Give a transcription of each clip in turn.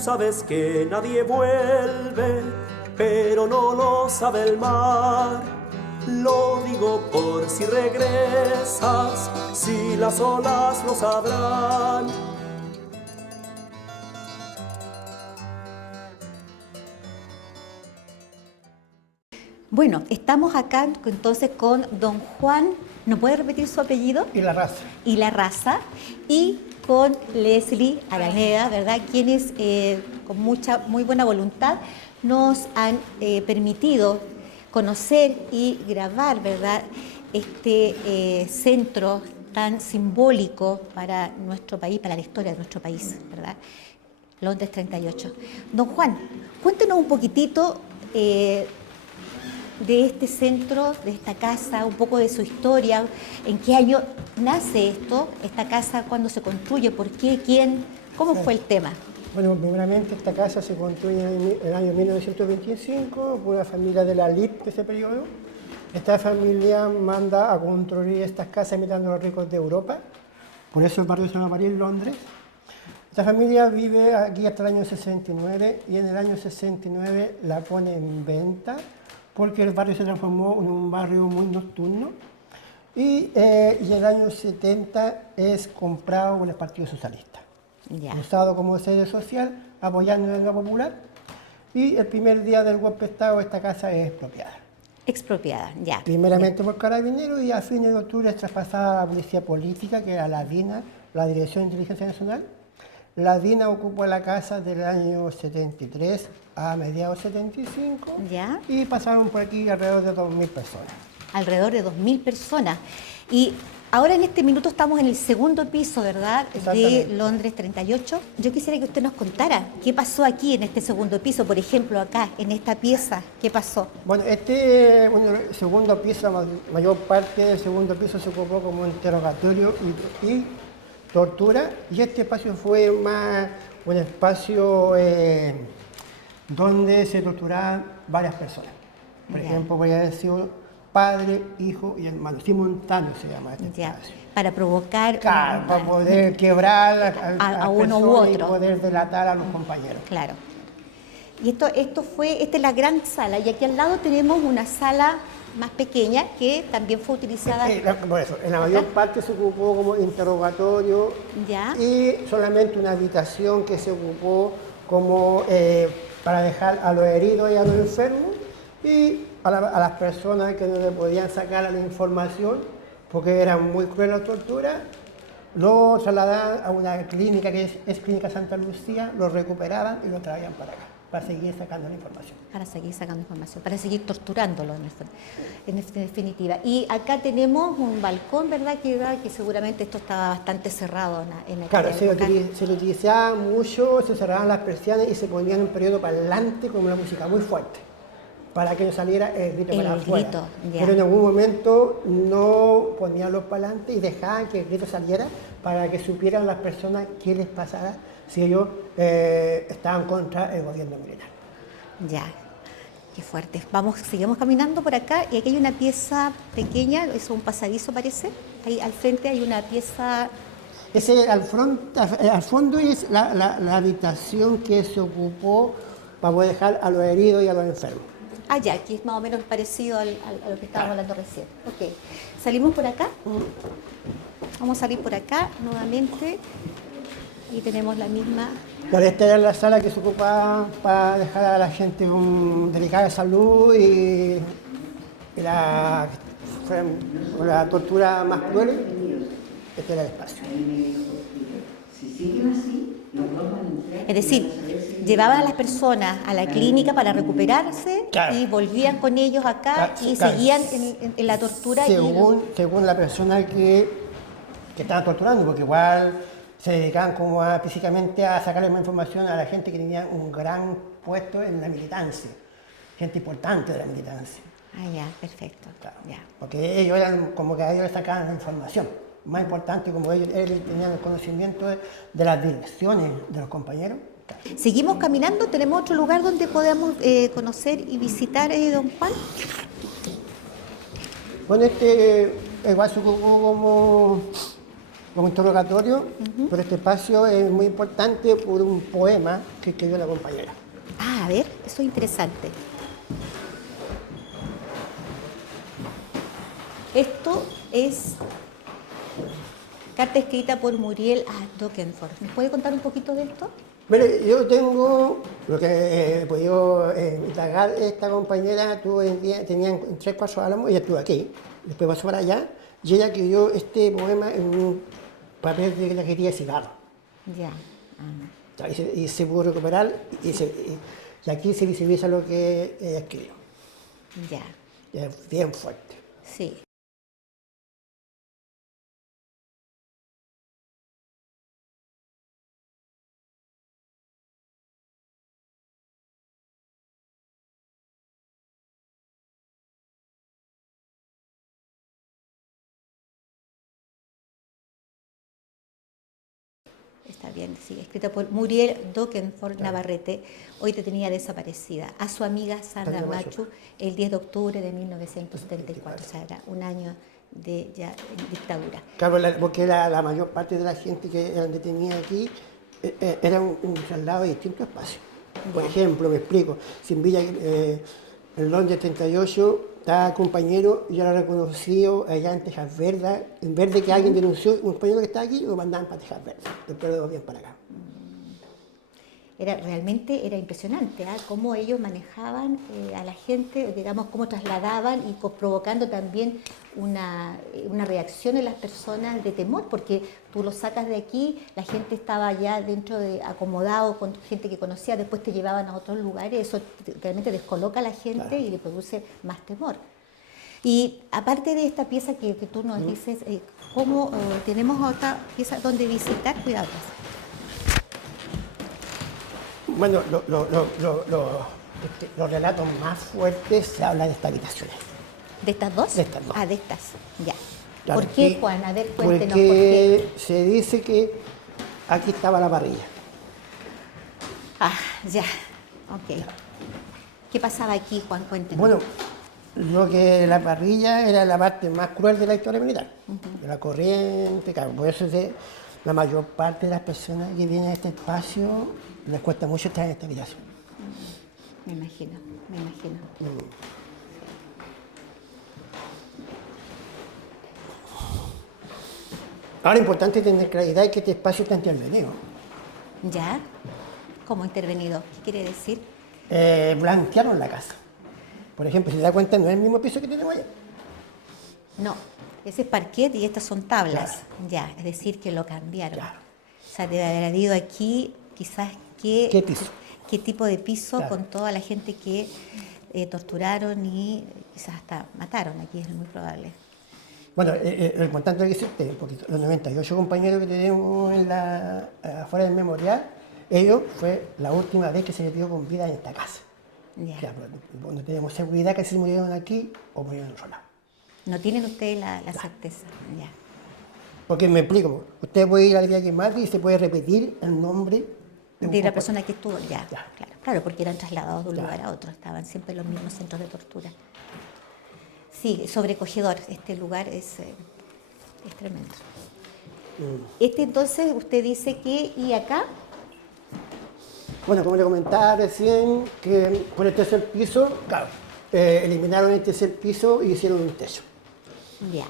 sabes que nadie vuelve, pero no lo sabe el mar. Lo digo por si regresas, si las olas lo sabrán. Bueno, estamos acá entonces con don Juan, ¿no puede repetir su apellido? Ilarraza, y con Leslie Araneda, ¿verdad? Quienes con muy buena voluntad nos han permitido conocer y grabar, ¿verdad? Este centro tan simbólico para nuestro país, para la historia de nuestro país, ¿verdad? Londres 38. Don Juan, cuéntenos un poquitito de este centro, de esta casa, un poco de su historia, en qué año nace esta casa, cuándo se construye, por qué, quién, cómo fue el tema. Bueno, primeramente esta casa se construye en el año 1925 por una familia de la elite de ese periodo. Esta familia manda a construir estas casas imitando a los ricos de Europa, por eso el barrio se llama París, Londres. Esta familia vive aquí hasta el año 69 y en el año 69 la pone en venta porque el barrio se transformó en un barrio muy nocturno y en el año 70 es comprado por el Partido Socialista. Usado como sede social, apoyando en la popular, y el primer día del golpe de Estado esta casa es expropiada. Expropiada, ya. Primeramente por Carabineros y a fines de octubre es traspasada a la Policía Política, que era la DINA, la Dirección de Inteligencia Nacional. La DINA ocupó la casa del año 73 a mediados 75 ¿Ya? Y pasaron por aquí alrededor de 2.000 personas. Alrededor de 2.000 personas. Y ahora en este minuto estamos en el segundo piso, ¿verdad?, de Londres 38. Yo quisiera que usted nos contara qué pasó aquí en este segundo piso, por ejemplo, acá, en esta pieza, ¿qué pasó? Bueno, segundo piso, la mayor parte del segundo piso se ocupó como interrogatorio y tortura, y este espacio fue más un espacio donde se torturaban varias personas. Por ejemplo, voy a decir padre, hijo y hermano. Simultáneo se llama este espacio. Para provocar... Claro, para poder quebrar a uno u otro. Y poder delatar a los compañeros. Claro. Y esta es la gran sala, y aquí al lado tenemos una sala más pequeña que también fue utilizada... Por eso, en la mayor parte se ocupó como interrogatorio. ¿Ya? Y solamente una habitación que se ocupó como para dejar a los heridos y a los enfermos y a las personas que no le podían sacar la información porque era muy cruel la tortura, lo trasladaban a una clínica que es Clínica Santa Lucía, lo recuperaban y lo traían para acá, para seguir sacando la información. Para seguir sacando información, para seguir torturándolo en definitiva. Y acá tenemos un balcón, ¿verdad?, que seguramente esto estaba bastante cerrado en Claro, se lo utilizaba mucho, se cerraban las persianas y se ponían en un periodo para adelante con una música muy fuerte, para que no saliera el grito para afuera. Pero en algún momento no ponían los para adelante y dejaban que el grito saliera para que supieran las personas qué les pasara si ellos estaban contra el gobierno militar. Ya, qué fuerte. Seguimos caminando por acá y aquí hay una pieza pequeña, es un pasadizo parece, ahí al frente hay una pieza... Ese al fondo es la habitación que se ocupó para poder dejar a los heridos y a los enfermos. Ah, ya, que es más o menos parecido a lo que estábamos hablando recién. Ok, salimos por acá. Vamos a salir por acá nuevamente y tenemos la misma... Pero esta era la sala que se ocupaba para dejar a la gente con delicada salud y la tortura más cruel. Este era el espacio. Es decir, llevaban a las personas a la clínica para recuperarse y volvían con ellos acá y seguían en la tortura. Según la persona que estaba torturando, porque igual se dedicaban como físicamente a sacarle más información a la gente que tenía un gran puesto en la militancia, gente importante de la militancia. Ah, ya, perfecto. Claro. Ya. Porque ellos eran como que a ellos les sacaban la información. Más importante, como ellos tenían el conocimiento de las direcciones de los compañeros. Claro. Seguimos caminando, tenemos otro lugar donde podamos conocer y visitar don Juan. Bueno, igual se ocupó un interrogatorio, pero este espacio es muy importante por un poema que escribió la compañera. Ah, a ver, eso es interesante. Esto es carta escrita por Muriel Dokenford. ¿Me puede contar un poquito de esto? Bueno, yo tengo lo que he podido indagar. Esta compañera tenía 3, 4 álamos, ella estuvo aquí, después pasó para allá, y ella escribió este poema en un papel de la quería de cigarro. Ya. Y se pudo recuperar, y aquí se visibiliza lo que ella escribió. Ya. Es bien fuerte. Sí. Está bien, sí, escrita por Muriel Dokenford Navarrete, hoy detenida desaparecida, a su amiga Sandra Machu el 10 de octubre de 1974, o sea, era un año de ya dictadura. Claro, porque la mayor parte de la gente que eran detenida aquí era un traslado de distintos espacios. Por ejemplo, me explico, si en Villa, en Londres 38, estaba compañero, yo era reconocido allá en Tejas Verdes, en vez de que alguien denunció un compañero que estaba aquí, lo mandaban para Tejas Verdes, después lo devolvían para acá. Realmente era impresionante, cómo ellos manejaban a la gente, digamos, cómo trasladaban y provocando también una reacción en las personas de temor, porque tú lo sacas de aquí, la gente estaba ya dentro de acomodado con gente que conocía, después te llevaban a otros lugares, eso realmente descoloca a la gente, claro, y le produce más temor. Y aparte de esta pieza que tú nos dices, ¿cómo tenemos otra pieza donde visitar? Cuidado. Bueno, los relatos más fuertes se habla de estas habitaciones. ¿De estas dos? De estas dos. Ah, de estas, ya. Claro, ¿Por qué, Juan? A ver, cuéntenos porque por qué. Se dice que aquí estaba la parrilla. Ah, ya, ok. ¿Qué pasaba aquí, Juan? Cuéntenos. Bueno, lo que la parrilla era la parte más cruel de la historia militar, de la corriente, claro, por eso la mayor parte de las personas que vienen a este espacio les cuesta mucho estar en esta habitación. Me imagino, me imagino. Ahora, importante tener claridad de que este espacio está intervenido. ¿Ya? ¿Cómo intervenido? ¿Qué quiere decir? Blanquearon la casa. Por ejemplo, si te das cuenta, no es el mismo piso que tenemos allá. No, ese es parquet y estas son tablas. Claro. Ya, es decir, que lo cambiaron. Claro. O sea, debe haber habido aquí quizás ¿Qué piso? ¿Qué tipo de piso? Claro. Con toda la gente que torturaron y quizás hasta mataron? Aquí es muy probable. Bueno, lo importante es que porque los 98 compañeros que tenemos afuera del memorial, ellos fue la última vez que se les dio con vida en esta casa. Ya. O sea, no tenemos seguridad que se murieron aquí o murieron en otro lado. ¿No tienen ustedes la certeza? Ya. Porque me explico, usted puede ir al día que mate y se puede repetir el nombre de la persona que estuvo, ya. Ya. Claro, porque eran trasladados de un lugar a otro, estaban siempre en los mismos centros de tortura. Sí, sobrecogedor, este lugar es tremendo. Entonces, usted dice que, ¿y acá? Bueno, como le comentaba recién, que por el tercer piso, claro, eliminaron el tercer piso y hicieron un techo. Ya.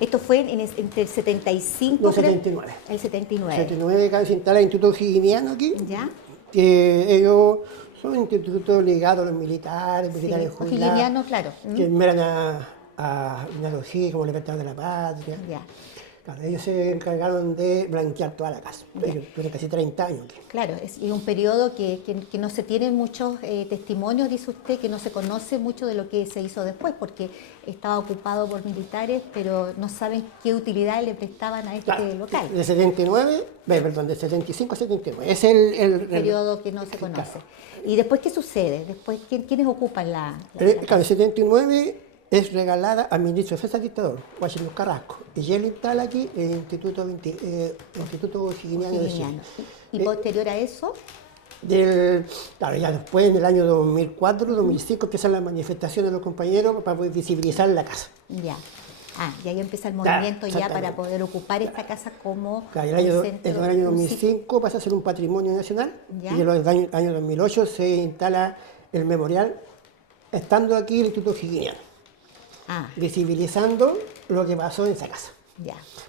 Esto fue entre el 75... No, 79. El 79. 79, acá se instala el Instituto Higginiano aquí. Ya. Que ellos son institutos ligados a los militares, militares sí, jubilados. Higginiano, claro. Que miran a analogía como Libertad de la Patria. Ya. Claro, ellos se encargaron de blanquear toda la casa. Ellos tienen casi 30 años aquí. Claro, es un periodo que no se tienen muchos testimonios, dice usted, que no se conoce mucho de lo que se hizo después, porque estaba ocupado por militares, pero no saben qué utilidad le prestaban a este local. De 79, perdón, de 75 a 79. Es el periodo que no se conoce. Claro. ¿Y después qué sucede? Después, ¿quiénes ocupan la claro, el 79 es regalada al ministro de Defensa del dictador, Washington Carrasco, y él instala aquí el Instituto Higginiano de Chile. ¿Y posterior a eso? Claro, ya después, en el año 2004, 2005, empiezan las manifestaciones de los compañeros para poder visibilizar la casa. Ya. Y ahí empieza el movimiento ya para poder ocupar esta casa como el año 2005 pasa a ser un patrimonio nacional y en el año 2008 se instala el memorial, estando aquí el Instituto Higginiano, visibilizando lo que pasó en esa casa.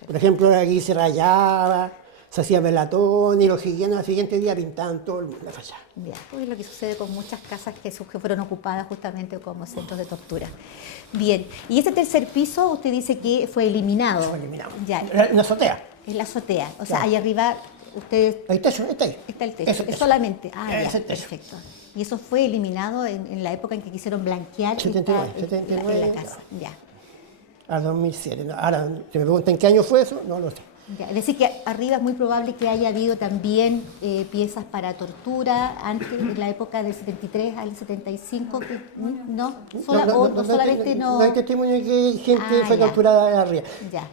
Por ejemplo, aquí se rayaba, se hacía velatón y los higienianos al siguiente día pintaban todo la fachada. Es lo que sucede con muchas casas que fueron ocupadas justamente como centros de tortura. Bien, y ese tercer piso usted dice que fue eliminado. Fue eliminado. En la azotea. En la azotea, o sea, ahí arriba ustedes... Ahí está ahí. Está el techo, es solamente... perfecto. Y eso fue eliminado en la época en que quisieron blanquear 79, la casa. A 2007. Ahora, si me preguntan qué año fue eso, no lo sé. Es decir, que arriba es muy probable que haya habido también piezas para tortura antes, en la época del 73 al 75, ¿no? Solamente no... No hay testimonio de que gente fue torturada arriba.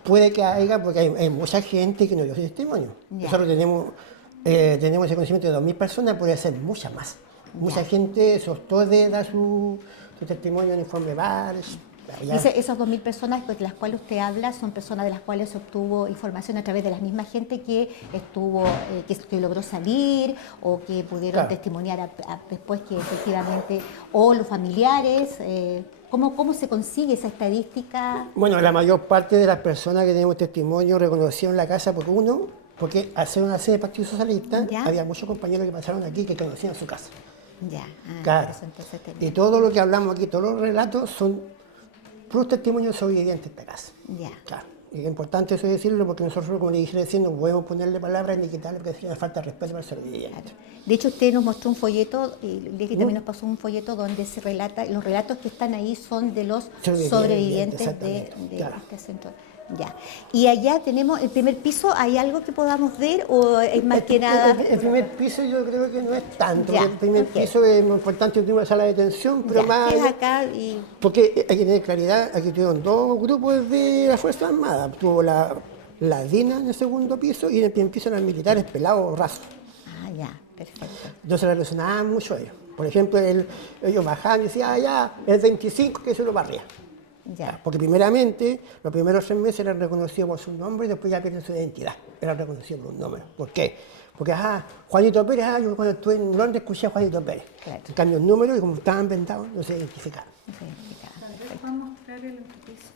Puede que haya, porque hay mucha gente que no dio ese testimonio. Nosotros tenemos ese conocimiento de 2.000 personas, puede ser muchas más. Mucha gente se optó de dar su testimonio en informe bares. Dice, esas 2.000 personas de las cuales usted habla son personas de las cuales se obtuvo información a través de la misma gente que estuvo, que logró salir o que pudieron testimoniar después que efectivamente, o los familiares. ¿Cómo se consigue esa estadística? Bueno, la mayor parte de las personas que tenemos testimonio reconocieron la casa porque al ser una sede del Partido Socialista había muchos compañeros que pasaron aquí que conocían su casa. Y todo lo que hablamos aquí, todos los relatos son puros testimonios sobrevivientes de esta casa. Y es importante eso decirlo porque nosotros, como le dije recién, no podemos ponerle palabras ni quitarle porque sería falta de respeto para el sobreviviente. De hecho, usted nos mostró un folleto, y también nos pasó un folleto donde se relata, los relatos que están ahí son de los sobrevivientes de este centro. Y allá tenemos el primer piso, ¿hay algo que podamos ver o es más que nada? El primer piso yo creo que no es tanto, el primer piso es muy importante, tiene una sala de detención, pero más... acá porque hay que tener claridad, aquí tuvieron dos grupos de las Fuerzas Armadas, tuvo la DINA en el segundo piso y en el primer piso eran militares pelados rasos. Perfecto. No se relacionaban mucho ellos. Por ejemplo, ellos bajaban y decían, el 25 que se lo barría. Porque primeramente, los primeros 6 meses eran reconocidos por su nombre y después ya pierden su identidad. Eran reconocidos por un nombre. ¿Por qué? Porque, Juanito Pérez, yo cuando estuve en Londres escuché a Juanito Pérez. En cambio, el número, y como estaban inventados, no se identificaban. ¿Puedes mostrar el entrepiso?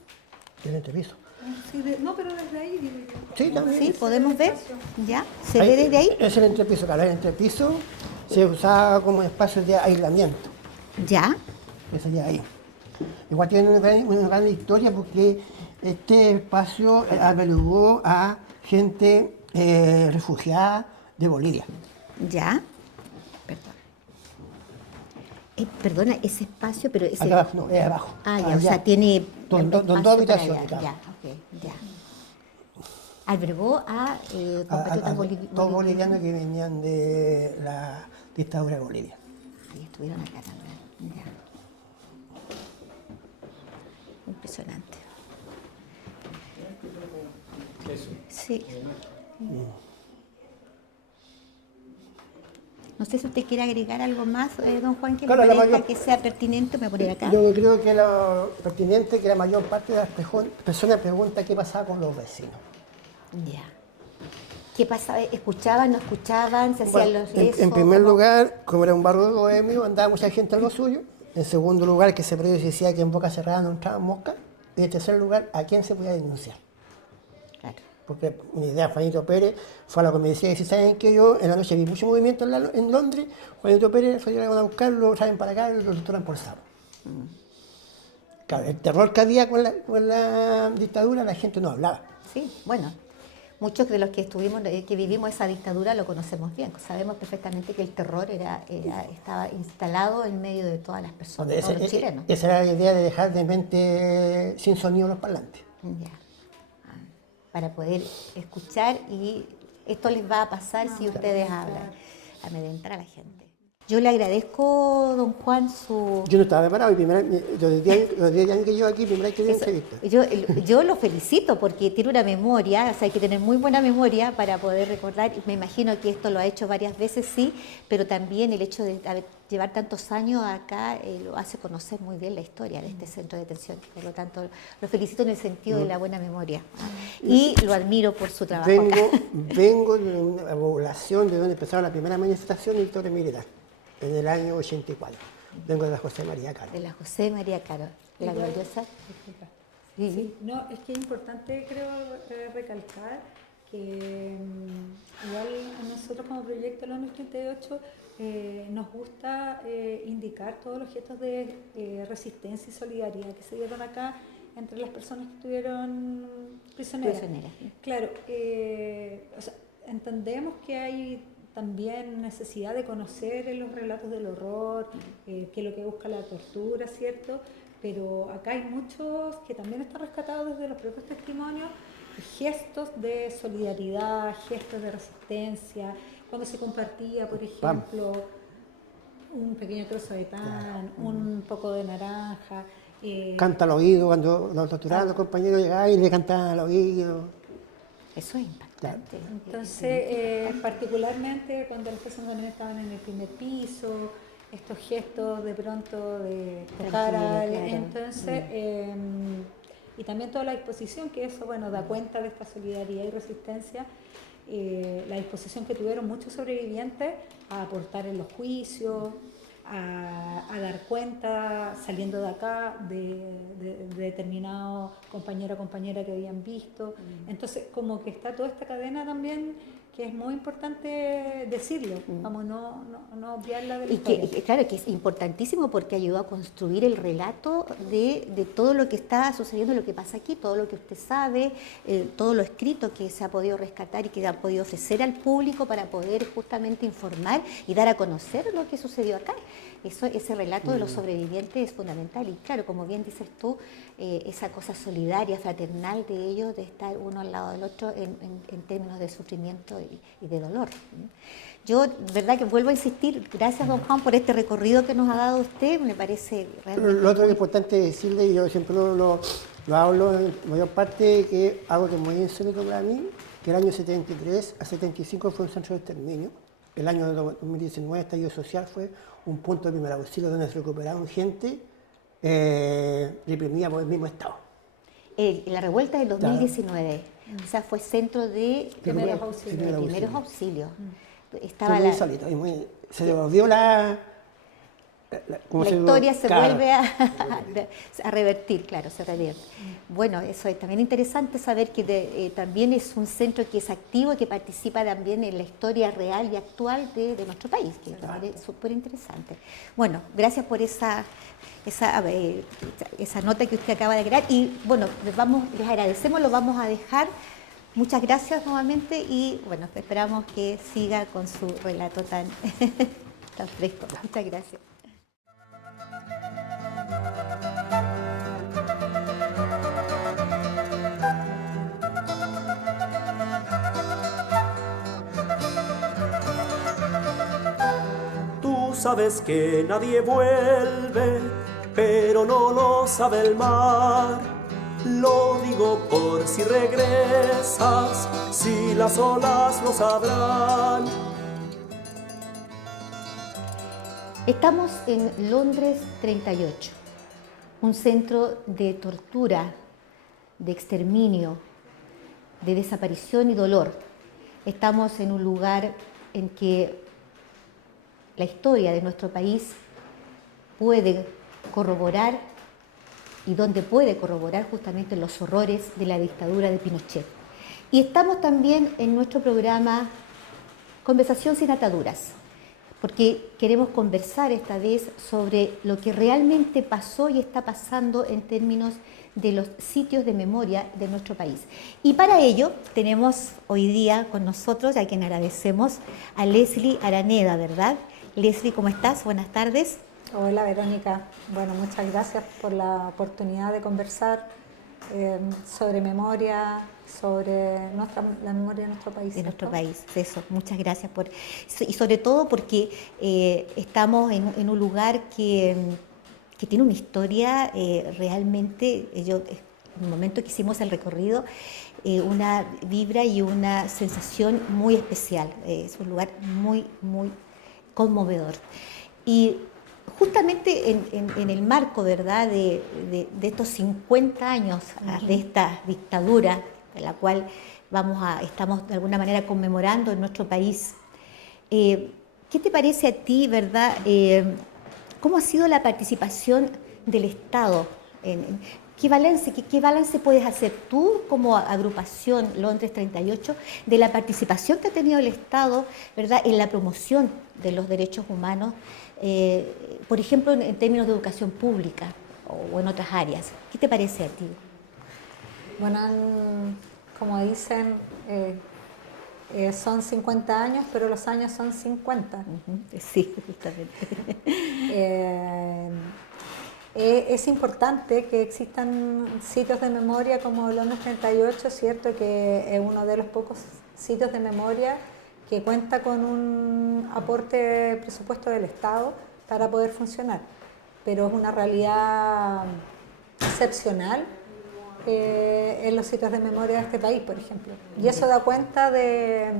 ¿El entrepiso? No, pero desde ahí, digo yo. Sí, también. Sí, podemos ver. ¿Se ve desde ahí? Es el entrepiso, claro. El entrepiso se usaba como espacio de aislamiento. Eso ya ahí. Igual tiene una gran historia porque este espacio albergó a gente refugiada de Bolivia. Perdona, ese espacio, pero ese... Acá abajo, no, es abajo. O sea, tiene... Dos habitaciones. Albergó a compatriotas bolivianos. Todos bolivianos que venían de la dictadura de Bolivia. Y estuvieron acá también. Impresionante. Sí. No sé si usted quiere agregar algo más, don Juan, que le parezca que sea pertinente. Me voy a poner acá. Yo creo que lo pertinente es que la mayor parte de las personas pregunta qué pasaba con los vecinos. ¿Qué pasaba? ¿Escuchaban, no escuchaban? ¿Se hacían los lesos? En primer lugar, como era un barrio de bohemio, andaba mucha gente en lo suyo. En segundo lugar, que se decía que en boca cerrada no entraban moscas. Y en tercer lugar, ¿a quién se podía denunciar? Porque una idea, Juanito Pérez fue a la comisaría y dice, ¿saben qué? Yo en la noche vi mucho movimiento en Londres, Juanito Pérez fue a buscarlo, lo traen para acá y lo torturan por sábado. Claro, el terror que había con la dictadura, la gente no hablaba. Sí, bueno, muchos de los que que vivimos esa dictadura lo conocemos bien. Sabemos perfectamente que el terror estaba instalado en medio de todas las personas, todos los chilenos. Esa era la idea de dejar de mente sin sonido los parlantes. Para poder escuchar, y esto les va a pasar si ustedes hablan, amedrentar a la gente. Yo le agradezco, don Juan, su... Yo no estaba preparado, y los 10 años que llevo aquí, primera vez que doy entrevista. Yo lo felicito porque tiene una memoria, o sea, hay que tener muy buena memoria para poder recordar. Me imagino que esto lo ha hecho varias veces, sí, pero también el hecho de llevar tantos años acá lo hace conocer muy bien la historia de este centro de detención. Por lo tanto, lo felicito en el sentido de la buena memoria. Y lo admiro por su trabajo Vengo de una población de donde empezaron la primera manifestación del dictadura militar, en el año 84. Vengo de la José María Caro. De la José María Caro, la gloriosa. Sí, no, es que es importante, creo, recalcar que igual a nosotros como Proyecto LONUS 38 nos gusta indicar todos los gestos de resistencia y solidaridad que se dieron acá entre las personas que estuvieron prisioneras. Claro, o sea, entendemos que hay también necesidad de conocer los relatos del horror, que es lo que busca la tortura, ¿cierto? Pero acá hay muchos que también están rescatados desde los propios testimonios, gestos de solidaridad, gestos de resistencia, cuando se compartía, por ejemplo, un pequeño trozo de pan, un poco de naranja. Canta al oído, cuando los torturaban los compañeros llegaban y le cantaban al oído. Eso es impactante. Entonces, particularmente cuando las personas también estaban en el primer piso, estos gestos de pronto de tocar a alguien, entonces, y también toda la disposición, que eso, bueno, da cuenta de esta solidaridad y resistencia, la disposición que tuvieron muchos sobrevivientes a aportar en los juicios, a dar cuenta saliendo de acá de determinado compañero o compañera que habían visto. Entonces, como que está toda esta cadena también que es muy importante decirlo, vamos, no obviarla de la historia. Claro, que es importantísimo porque ayudó a construir el relato de todo lo que está sucediendo, lo que pasa aquí, todo lo que usted sabe, todo lo escrito que se ha podido rescatar y que ha podido ofrecer al público para poder justamente informar y dar a conocer lo que sucedió acá. Ese relato de los sobrevivientes es fundamental y claro, como bien dices tú, esa cosa solidaria, fraternal de ellos, de estar uno al lado del otro en términos de sufrimiento y de dolor. Yo, verdad que vuelvo a insistir, gracias don Juan por este recorrido que nos ha dado usted, me parece realmente... Lo otro que es importante decirle, y yo siempre lo hablo en mayor parte, que algo que es muy insólito para mí, que el año 73 a 75 fue un centro de exterminio. El año 2019, estallido social, fue un punto de primer auxilio donde se recuperaron gente reprimida por el mismo Estado. La revuelta del 2019, o sea, fue centro de primeros auxilios. Estaba se devolvió la historia se vuelve a revertir, claro, se revierte. Bueno, eso es también interesante saber que también es un centro que es activo y que participa también en la historia real y actual de nuestro país, que es súper interesante. Bueno, gracias por esa nota que usted acaba de crear y bueno, les agradecemos, lo vamos a dejar. Muchas gracias nuevamente y bueno, esperamos que siga con su relato tan fresco. Muchas gracias. Tú sabes que nadie vuelve, pero no lo sabe el mar. Lo digo por si regresas, si las olas lo sabrán. Estamos en Londres 38, un centro de tortura, de exterminio, de desaparición y dolor. Estamos en un lugar en que la historia de nuestro país puede corroborar y donde puede corroborar justamente los horrores de la dictadura de Pinochet. Y estamos también en nuestro programa Conversación sin ataduras, porque queremos conversar esta vez sobre lo que realmente pasó y está pasando en términos de los sitios de memoria de nuestro país. Y para ello tenemos hoy día con nosotros, a quien agradecemos, a Leslie Araneda, ¿verdad? Leslie, ¿cómo estás? Buenas tardes. Hola Verónica, bueno, muchas gracias por la oportunidad de conversar sobre memoria, sobre la memoria de nuestro país. De nuestro país, eso. Muchas gracias y sobre todo porque estamos en un lugar que tiene una historia realmente. En el momento que hicimos el recorrido, una vibra y una sensación muy especial. Es un lugar muy, muy conmovedor. Y justamente en el marco, ¿verdad?, de estos 50 años de esta dictadura, de la cual estamos de alguna manera conmemorando en nuestro país, ¿qué te parece a ti, verdad? ¿Cómo ha sido la participación del Estado? ¿Qué balance puedes hacer tú como agrupación Londres 38 de la participación que ha tenido el Estado, ¿verdad?, en la promoción de los derechos humanos, por ejemplo, en términos de educación pública o en otras áreas? ¿Qué te parece a ti? Bueno, como dicen, son 50 años, pero los años son 50. Sí, justamente. Es importante que existan sitios de memoria como Londres 38, cierto que es uno de los pocos sitios de memoria que cuenta con un aporte presupuesto del Estado para poder funcionar, pero es una realidad excepcional en los sitios de memoria de este país, por ejemplo. Y eso da cuenta de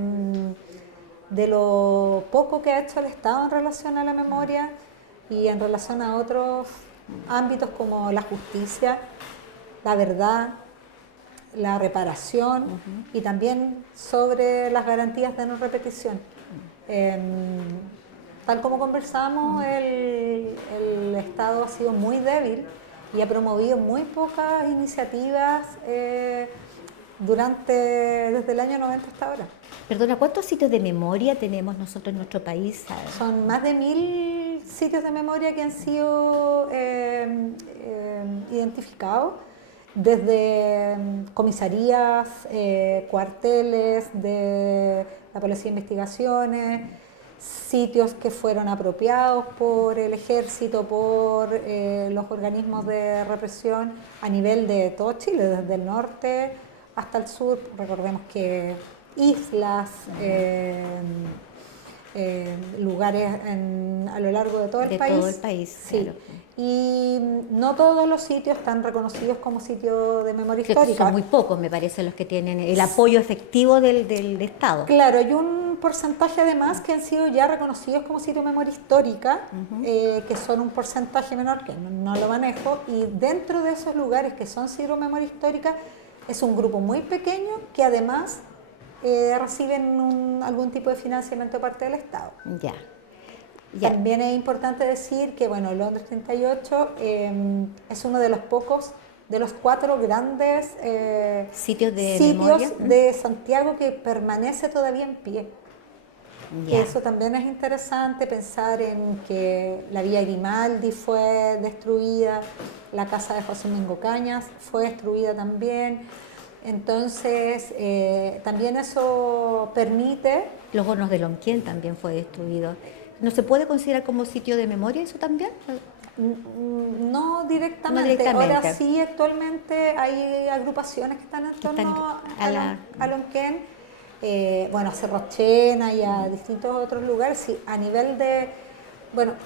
lo poco que ha hecho el Estado en relación a la memoria y en relación a otros ámbitos como la justicia, la verdad, la reparación y también sobre las garantías de no repetición. Tal como conversamos, el Estado ha sido muy débil y ha promovido muy pocas iniciativas desde el año 90 hasta ahora. Perdona, ¿cuántos sitios de memoria tenemos nosotros en nuestro país? Son más de 1000 sitios de memoria que han sido identificados, desde comisarías, cuarteles de la Policía de Investigaciones, sitios que fueron apropiados por el ejército, por los organismos de represión a nivel de todo Chile, desde el norte hasta el sur. Recordemos que islas, lugares a lo largo de todo el país. Todo el país, sí. Claro. Y no todos los sitios están reconocidos como sitios de memoria histórica. Son muy pocos, me parece, los que tienen el apoyo efectivo del Estado. Claro, hay un porcentaje además que han sido ya reconocidos como sitio de memoria histórica, que son un porcentaje menor, que no lo manejo, y dentro de esos lugares que son sitios de memoria histórica es un grupo muy pequeño que además reciben algún tipo de financiamiento de parte del Estado. Ya. También es importante decir que Londres 38 es uno de los pocos, de los 4 grandes sitios de Santiago que permanece todavía en pie. Que eso también es interesante, pensar en que la Villa Grimaldi fue destruida, la casa de José Domingo Cañas fue destruida también. Entonces, también eso permite... Los hornos de Lonquén también fue destruido. ¿No se puede considerar como sitio de memoria eso también? No directamente. Ahora sí, actualmente hay agrupaciones que están en torno a Lonquén, a Cerro Chena y a distintos otros lugares. Sí, a nivel de...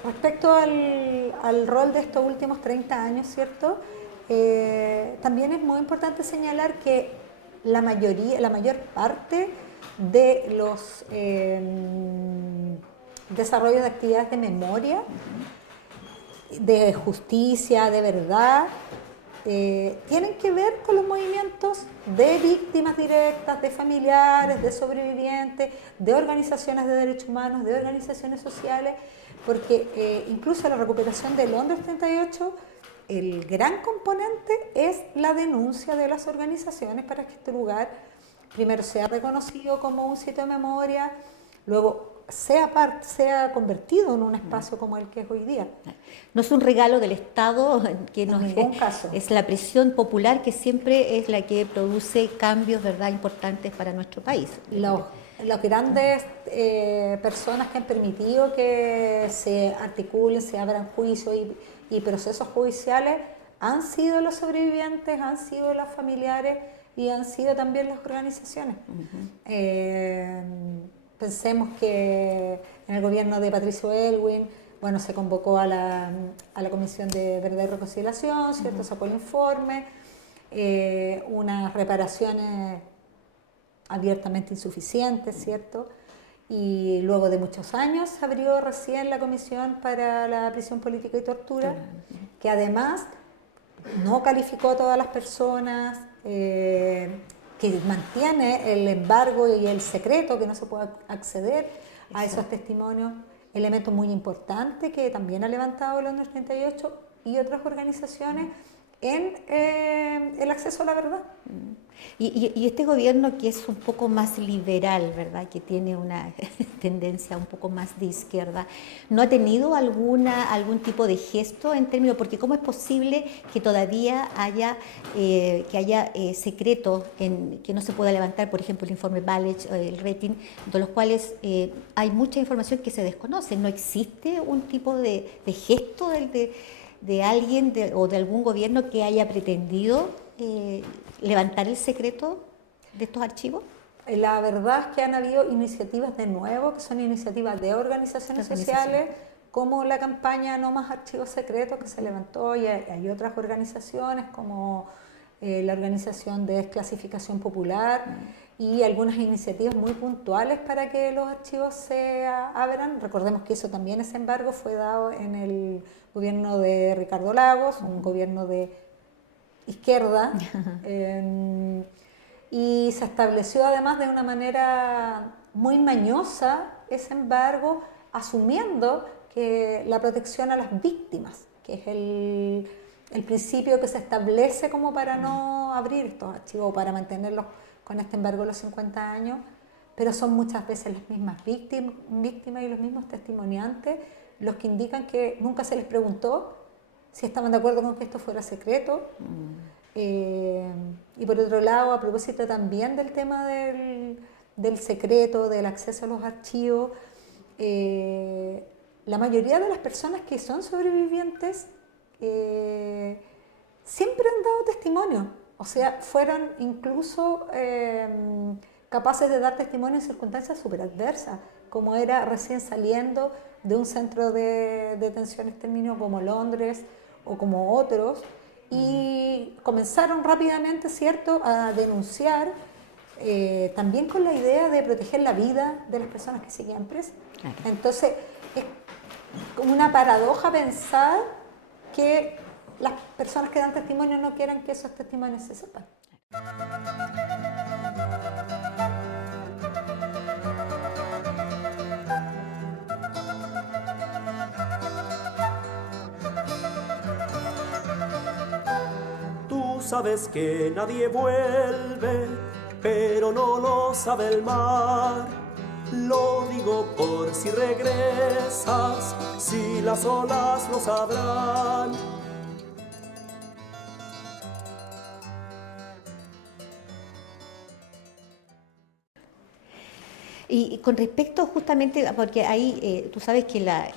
respecto al rol de estos últimos 30 años, ¿cierto? También es muy importante señalar que la mayor parte de los desarrollos de actividades de memoria, de justicia, de verdad, tienen que ver con los movimientos de víctimas directas, de familiares, de sobrevivientes, de organizaciones de derechos humanos, de organizaciones sociales, porque incluso la recuperación de Londres 38, el gran componente es la denuncia de las organizaciones para que este lugar primero sea reconocido como un sitio de memoria, luego sea convertido en un espacio como el que es hoy día. No es un regalo del Estado, que en ningún caso. Es la presión popular que siempre es la que produce cambios, ¿verdad?, importantes para nuestro país. Las grandes personas que han permitido que se articulen, se abran juicios y procesos judiciales han sido los sobrevivientes, han sido los familiares y han sido también las organizaciones. Pensemos que en el gobierno de Patricio Aylwin, bueno, se convocó a la Comisión de Verdad y Reconciliación, ¿cierto? Sacó el informe, unas reparaciones abiertamente insuficientes, ¿cierto? Y luego de muchos años se abrió recién la Comisión para la Prisión Política y Tortura, que además no calificó a todas las personas, que mantiene el embargo y el secreto, que no se puede acceder a esos testimonios, elemento muy importante que también ha levantado la ONU 38 y otras organizaciones en el acceso a la verdad. Y este gobierno, que es un poco más liberal, ¿verdad?, que tiene una tendencia un poco más de izquierda, ¿no ha tenido algún tipo de gesto en términos, porque cómo es posible que todavía haya secretos que no se pueda levantar, por ejemplo el informe Balich, el rating, de los cuales hay mucha información que se desconoce? ¿No existe un tipo de gesto de alguien o de algún gobierno que haya pretendido levantar el secreto de estos archivos? La verdad es que han habido iniciativas de nuevo, que son iniciativas de organizaciones sociales, como la campaña No Más Archivos Secretos, que se levantó, y hay otras organizaciones como la Organización de Desclasificación Popular, y algunas iniciativas muy puntuales para que los archivos se abran. Recordemos que eso también, ese embargo fue dado en el gobierno de Ricardo Lagos, un gobierno de izquierda, y se estableció además de una manera muy mañosa ese embargo, asumiendo que la protección a las víctimas, que es el principio que se establece como para no abrir estos archivos, para mantenerlos con este embargo los 50 años, pero son muchas veces las mismas víctimas y los mismos testimoniantes los que indican que nunca se les preguntó si estaban de acuerdo con que esto fuera secreto. Y por otro lado, a propósito también del tema del secreto, del acceso a los archivos, la mayoría de las personas que son sobrevivientes siempre han dado testimonio, o sea, fueron incluso capaces de dar testimonio en circunstancias súper adversas, como era recién saliendo de un centro de detención exterminio como Londres o como otros, y comenzaron rápidamente, ¿cierto?, a denunciar, también con la idea de proteger la vida de las personas que seguían presas. Entonces, es como una paradoja pensar que las personas que dan testimonio no quieran que esos testimonios se sepan. Tú sabes que nadie vuelve, pero no lo sabe el mar. Lo digo por si regresas, si las olas lo sabrán. Y con respecto justamente, porque ahí tú sabes que la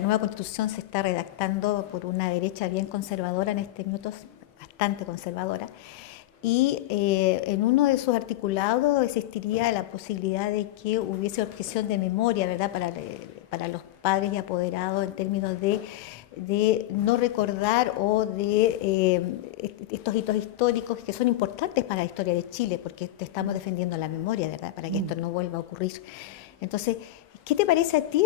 nueva Constitución se está redactando por una derecha bien conservadora, en este minuto bastante conservadora, y en uno de sus articulados existiría la posibilidad de que hubiese objeción de memoria, ¿verdad?, para los padres y apoderados en términos de no recordar o de estos hitos históricos que son importantes para la historia de Chile, porque te estamos defendiendo la memoria, ¿verdad?, para que esto no vuelva a ocurrir. Entonces, ¿qué te parece a ti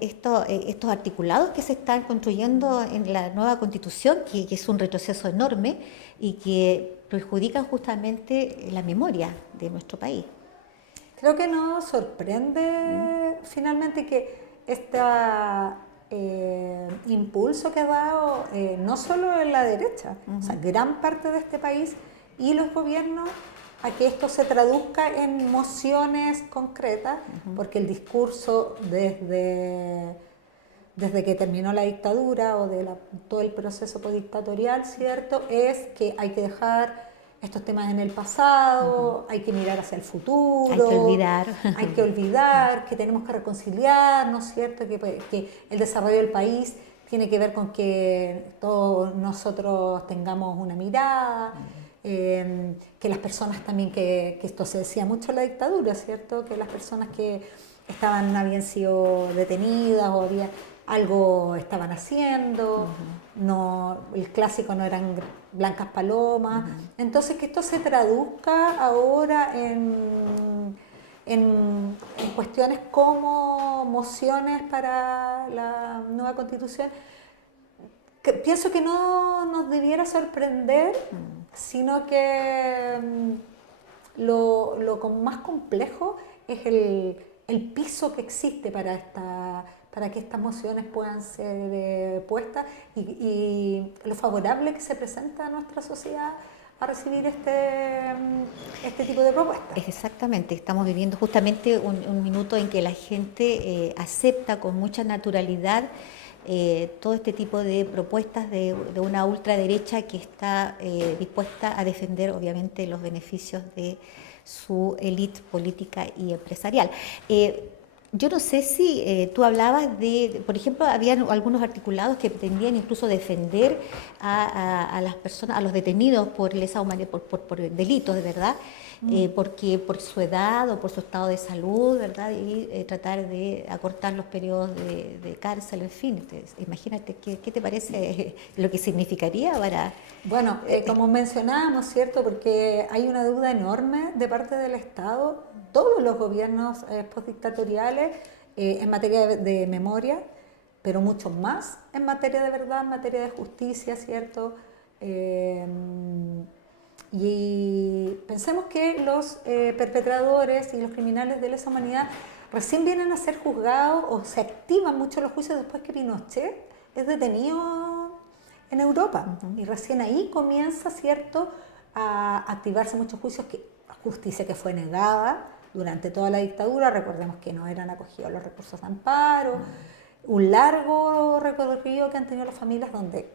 estos articulados que se están construyendo en la nueva Constitución, que es un retroceso enorme y que perjudican justamente la memoria de nuestro país? Creo que nos sorprende finalmente que esta impulso que ha dado no solo en la derecha, o sea, gran parte de este país y los gobiernos, a que esto se traduzca en mociones concretas, porque el discurso desde que terminó la dictadura o de todo el proceso postdictatorial, ¿cierto?, es que hay que dejar estos temas en el pasado, hay que mirar hacia el futuro, hay que olvidar, que tenemos que reconciliarnos, ¿cierto?, que el desarrollo del país tiene que ver con que todos nosotros tengamos una mirada, que las personas también, que esto se decía mucho en la dictadura, ¿cierto? Que las personas que habían sido detenidas o algo estaban haciendo, no, el clásico no eran blancas palomas, entonces que esto se traduzca ahora en cuestiones como mociones para la nueva constitución, que pienso que no nos debiera sorprender, sino que lo más complejo es el piso que existe para que estas mociones puedan ser puestas y lo favorable que se presenta a nuestra sociedad a recibir este tipo de propuestas. Exactamente, estamos viviendo justamente un minuto en que la gente acepta con mucha naturalidad todo este tipo de propuestas de una ultraderecha que está dispuesta a defender obviamente los beneficios de su élite política y empresarial. Yo no sé si tú hablabas de, por ejemplo, había algunos articulados que pretendían incluso defender a las personas, a los detenidos por lesa humanidad, por delitos, de verdad, porque por su edad o por su estado de salud, ¿verdad? Y tratar de acortar los periodos de cárcel, en fin. Entonces, imagínate, ¿qué te parece lo que significaría para...? Bueno, como mencionábamos, ¿cierto? Porque hay una deuda enorme de parte del Estado, todos los gobiernos postdictatoriales en materia de memoria, pero mucho más en materia de verdad, en materia de justicia, ¿cierto? Y pensemos que los perpetradores y los criminales de lesa humanidad recién vienen a ser juzgados o se activan mucho los juicios después que Pinochet es detenido en Europa. Y recién ahí comienza, ¿cierto?, a activarse muchos juicios, justicia que fue negada durante toda la dictadura. Recordemos que no eran acogidos los recursos de amparo, un largo recorrido que han tenido las familias donde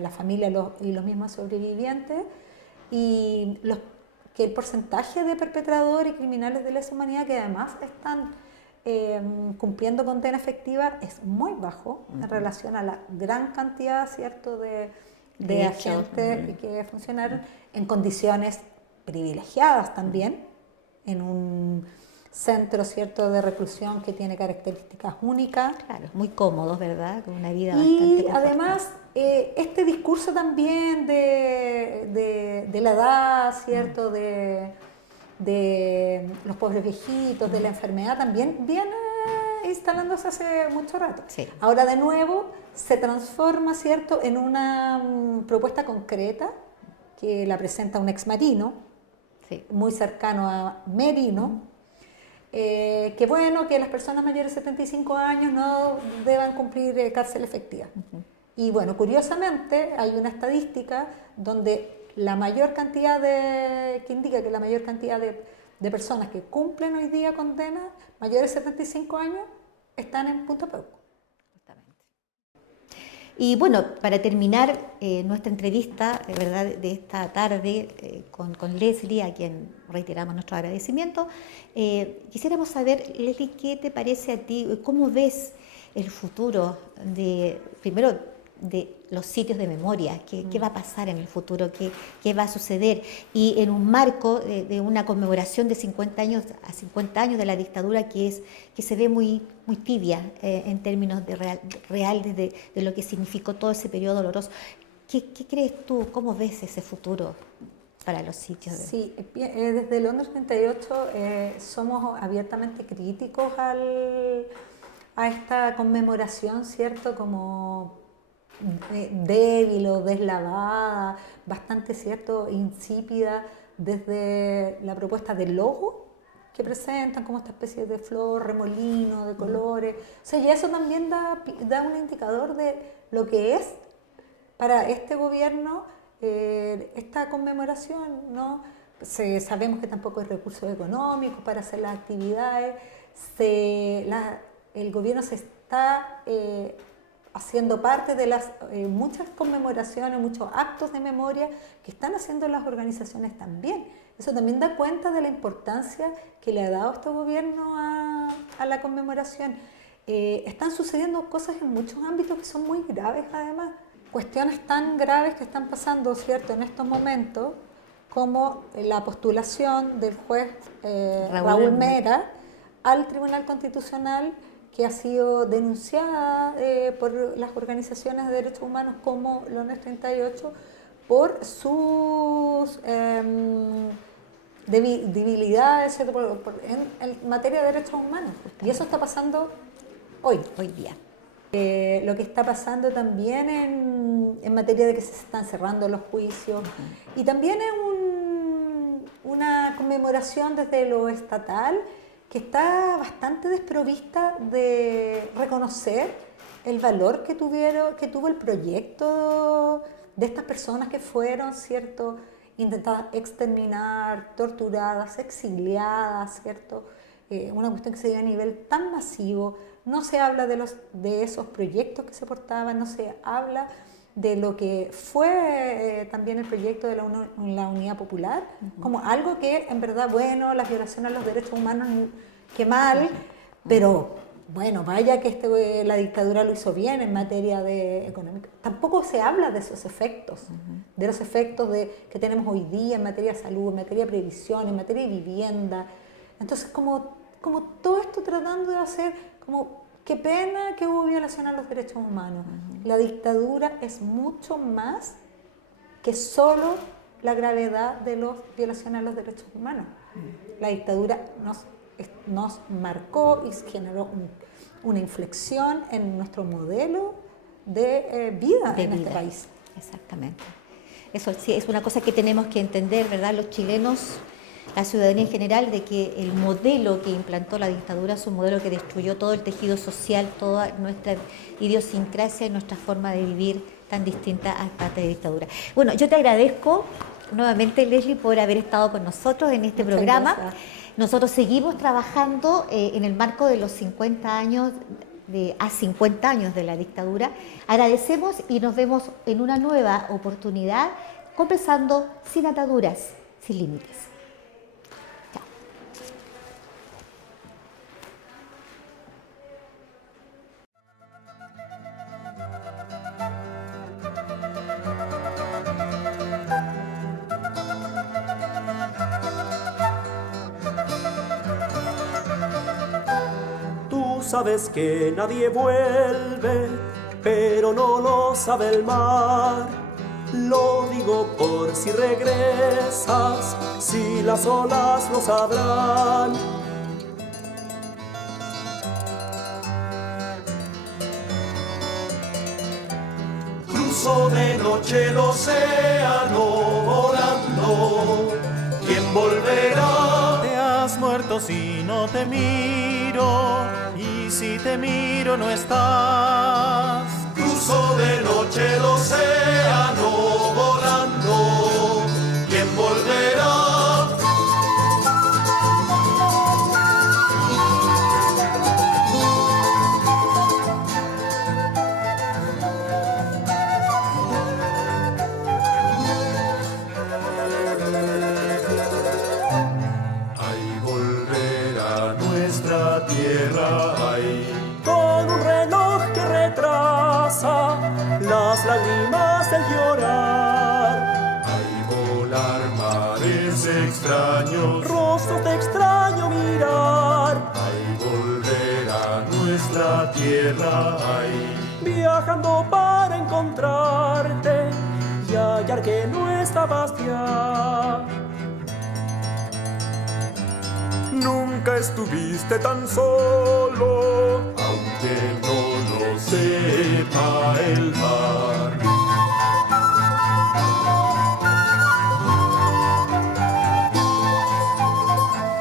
la familia y los mismos sobrevivientes, y que el porcentaje de perpetradores y criminales de lesa humanidad que además están cumpliendo condena efectiva es muy bajo en relación a la gran cantidad, ¿cierto?, de agentes que funcionaron en condiciones privilegiadas también, en un centro, ¿cierto?, de reclusión que tiene características únicas. Claro, muy cómodos, ¿verdad? Con una vida y bastante además este discurso también de la edad, ¿cierto?, de los pobres viejitos, de la enfermedad, también viene instalándose hace mucho rato. Sí. Ahora de nuevo se transforma, ¿cierto?, en una propuesta concreta que la presenta un exmarino, muy cercano a Merino, que bueno, que las personas mayores de 75 años no deban cumplir cárcel efectiva. Y bueno, curiosamente hay una estadística donde la mayor cantidad que indica que la mayor cantidad de personas que cumplen hoy día condena mayores de 75 años están en Punta Peuco. Y bueno, para terminar nuestra entrevista, ¿verdad?, de esta tarde con Leslie, a quien reiteramos nuestro agradecimiento, quisiéramos saber, Leslie, ¿qué te parece a ti? ¿Cómo ves el futuro primero de los sitios de memoria? ¿Qué va a pasar en el futuro? ¿Qué va a suceder? Y en un marco de una conmemoración de 50 años de la dictadura que se ve muy tibia en términos reales de lo que significó todo ese periodo doloroso. ¿Qué crees tú? ¿Cómo ves ese futuro para los sitios? Sí, desde el 88 somos abiertamente críticos a esta conmemoración, ¿cierto?, como débil o deslavada, bastante, ¿cierto?, insípida, desde la propuesta del logo que presentan como esta especie de flor, remolino, de colores. O sea, y eso también da un indicador de lo que es para este gobierno esta conmemoración, ¿no? Sabemos que tampoco hay recursos económicos para hacer las actividades. El gobierno se está haciendo parte de las muchas conmemoraciones, muchos actos de memoria que están haciendo las organizaciones también. Eso también da cuenta de la importancia que le ha dado este gobierno a la conmemoración. están sucediendo cosas en muchos ámbitos que son muy graves además. Cuestiones tan graves que están pasando, ¿cierto?, en estos momentos, como la postulación del juez Raúl Mera al Tribunal Constitucional, que ha sido denunciada por las organizaciones de derechos humanos como Londres 38 por sus debilidades, ¿cierto?, en materia de derechos humanos. Y eso está pasando hoy día. Lo que está pasando también en materia de que se están cerrando los juicios, y también es una conmemoración desde lo estatal que está bastante desprovista de reconocer el valor que tuvo el proyecto de estas personas que fueron, ¿cierto?, intentadas exterminar, torturadas, exiliadas, ¿cierto? Una cuestión que se dio a nivel tan masivo. No se habla de esos proyectos que se portaban, no se habla de lo que fue también el proyecto de la Unidad Popular, como algo que en verdad, bueno, las violaciones a los derechos humanos, qué mal, pero bueno, vaya que la dictadura lo hizo bien en materia económica. Tampoco se habla de esos efectos, de los efectos que tenemos hoy día en materia de salud, en materia de previsión, en materia de vivienda. Entonces, como todo esto tratando de hacer, como qué pena que hubo violación a los derechos humanos. La dictadura es mucho más que solo la gravedad de las violaciones a los derechos humanos. La dictadura nos marcó y generó una inflexión en nuestro modelo de vida en este país. Exactamente. Eso sí, es una cosa que tenemos que entender, ¿verdad? Los chilenos, la ciudadanía en general, de que el modelo que implantó la dictadura es un modelo que destruyó todo el tejido social, toda nuestra idiosincrasia y nuestra forma de vivir tan distinta a parte de dictadura. Bueno, yo te agradezco nuevamente, Leslie, por haber estado con nosotros en este programa. Gracias. Nosotros seguimos trabajando en el marco de los 50 años de la dictadura. Agradecemos y nos vemos en una nueva oportunidad, conversando sin ataduras, sin límites. Sabes que nadie vuelve, pero no lo sabe el mar. Lo digo por si regresas, si las olas lo sabrán. Cruzo de noche el océano volando. ¿Quién volverá? Te has muerto si no te miro. Si te miro no estás. Cruzo de noche el océano volando. ¿Quién volverá? Ay, volverá nuestra tierra. Con un reloj que retrasa las lágrimas del llorar. Ay, volar mares extraños, rostros de extraño mirar. Ay, volver a nuestra tierra. Ay, viajando para encontrarte y hallar que no estabas ya. nunca estuviste tan solo, aunque no lo sepa el mar.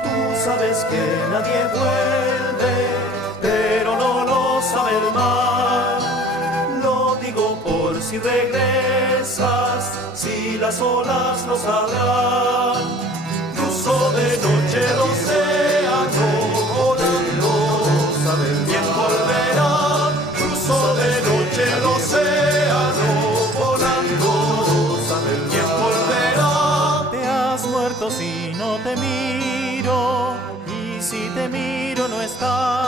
Tú sabes que nadie vuelve, pero no lo sabe el mar. Lo digo por si regresas, si las olas lo sabrán. Cruzo de noche el océano volando, ¿quién volverá? Cruzo de noche el océano volando, ¿quién volverá? Te has muerto si no te miro, y si te miro no estás.